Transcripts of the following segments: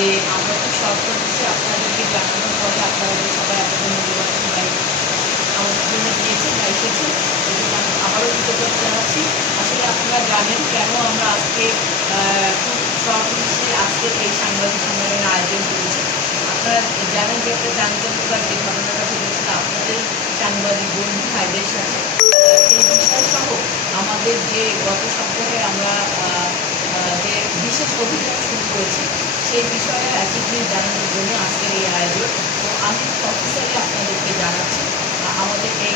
যে আমরা তো শর্ট নোটিসে আপনাদেরকে জানানোর পরে আপনারা যে সবাই আপনাদের মূল্যবান সময় আমাদের জন্য দিয়েছেন বা এসেছেন, এজন্য আমি আবারও কৃতজ্ঞতা জানাচ্ছি। আসলে আপনারা জানেন কেন আমরা আজকে খুব শর্ট নোটিসে আজকের এই সাংবাদিক সম্মেলনের আয়োজন করেছি। আপনারা জানেন যে একটা চাঞ্চল্যকর যে ঘটনাটা ঘটেছিল আপনাদের সাংবাদিক বন্ধু ভাইদের সাথে, সেই বিষয়সহ আমাদের যে গত সপ্তাহে আমরা যে বিশেষ অভিযান শুরু করেছি সেই বিষয়ে অ্যাচিভমেন্ট জানানোর জন্য আজকের এই আয়োজন। তো আমি অফিসিয়ালি আপনাদেরকে জানাচ্ছি আমাদের এই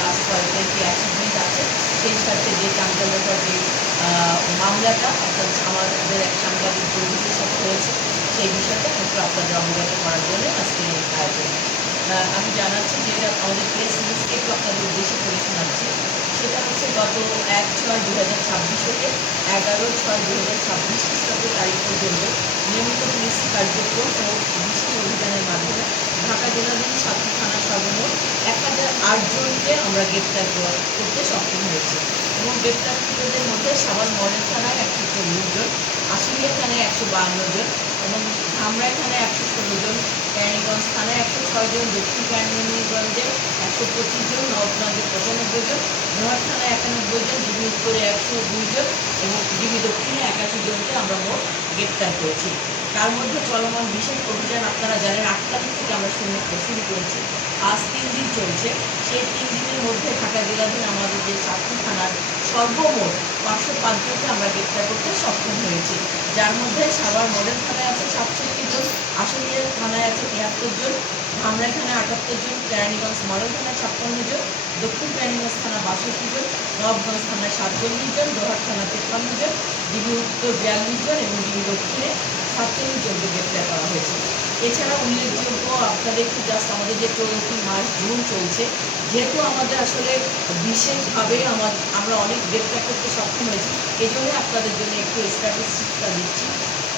লাস্ট কয়েকদিন যে অ্যাচিভমেন্ট আছে, সেই সাথে যে চাঞ্চল্যকর যে মামলাটা অর্থাৎ আমাদের এক সাংবাদিক বন্ধুদের সাথে হয়েছে, সেই বিষয়টা একটু আপনাদের অবগত করার জন্য আজকের এই আয়োজন। আমি জানাচ্ছি যে এটা আমাদের প্রেস নিউজকে একটু আপনাদের উদ্দেশ্যে করে শোনাচ্ছি। সেটা হচ্ছে গত 1/6/2026 থেকে 11/6/2026 খ্রিস্টাব্দ তারিখ পর্যন্ত নিয়মিত পুলিশ কার্যক্রম ও বৃষ্টি অভিযানের মাধ্যমে ঢাকা জেলাধীন 7টি থানার সর্বমোট 1008 জনকে আমরা গ্রেপ্তার করতে সক্ষম হয়েছি এবং গ্রেপ্তারকৃতদের মধ্যে সাভার মডেল থানায় 140 জন, আশুলিয়া থানায় 152 জন এবং ধামরাই থানায় 116 জন, কেরানীগঞ্জ থানায় 106 জন, দক্ষিণ কেরানীগঞ্জে 125 জন, নবাবগঞ্জে 95 জন, নোয়ার থানায় 91 জন, ডিবি উত্তরে 102 জন এবং ডিবি দক্ষিণে 81 জনকে আমরা মোট গ্রেপ্তার করেছি। তার মধ্যে চলমান বিশেষ অভিযান আপনারা জানেন 8 তারিখ থেকে আমরা শুরু করেছি, আজ 3 দিন চলছে। সেই 3 দিনের মধ্যে ঢাকা জেলাধীন আমাদের যে 7টি থানার সর্বমোট 505 জনকে আমরা গ্রেপ্তার করতে সক্ষম হয়েছি, যার মধ্যে সাভার মডেল থানায় আছে 67 জন, আশুলিয়া থানায় আছে 73 জন, ধামরাই থানায় 78 জন, কেরানীগঞ্জ মডেল থানায় 56 জন, দক্ষিণ কেরানীগঞ্জ থানা 62 জন, নবাবগঞ্জ থানায় 47 জন, দোহার থানা 53 জন, ডিবি উত্তর 42 জন এবং ডিবি দক্ষিণে 47 জনকে গ্রেপ্তার করা হয়েছে। এছাড়া উল্লেখযোগ্য আপনাদের একটু জাস্ট আমাদের যে চলতি মাস জুন চলছে, যেহেতু আমাদের আসলে বিশেষভাবে আমরা অনেক গ্রেপ্তার করতে সক্ষম হয়েছি, এই জন্য আপনাদের জন্য একটু স্ট্যাটিস্টিক্সটা দিচ্ছি।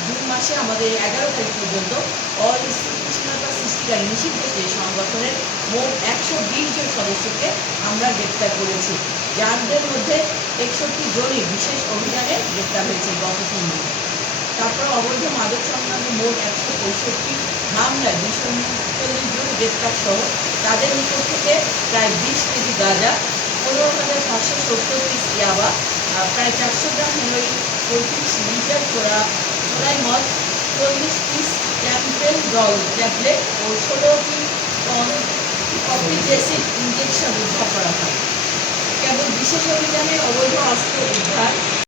জুন মাসে আমাদের 11 তারিখ পর্যন্ত অস্থিতিশীলতা সৃষ্টিকারী নিষিদ্ধ সেই সংগঠনের মোট 120 জন সদস্যকে আমরা গ্রেপ্তার করেছি, যাদের মধ্যে 61 জনই বিশেষ অভিযানে গ্রেপ্তার হয়েছে গত 3 দিনে। তারপর অবৈধ মাদক সংক্রান্ত মোট 165 মামলায় 239 জন গ্রেপ্তার সহ তাদের নিকট থেকে প্রায় 20 কেজি গাঁজা, 15,570 পিস ইয়াবা, প্রায় 400 গ্রাম হেরোইন, 35 লিটার চোরাই মদ, 40 পিস ক্যাম্পেল ডল ট্যাবলেট ও 16টি টন কফি অ্যাসিড ইঞ্জেকশন উদ্ধার করা হয়। কেবল বিশেষ অভিযানে অবৈধ অস্ত্র উদ্ধার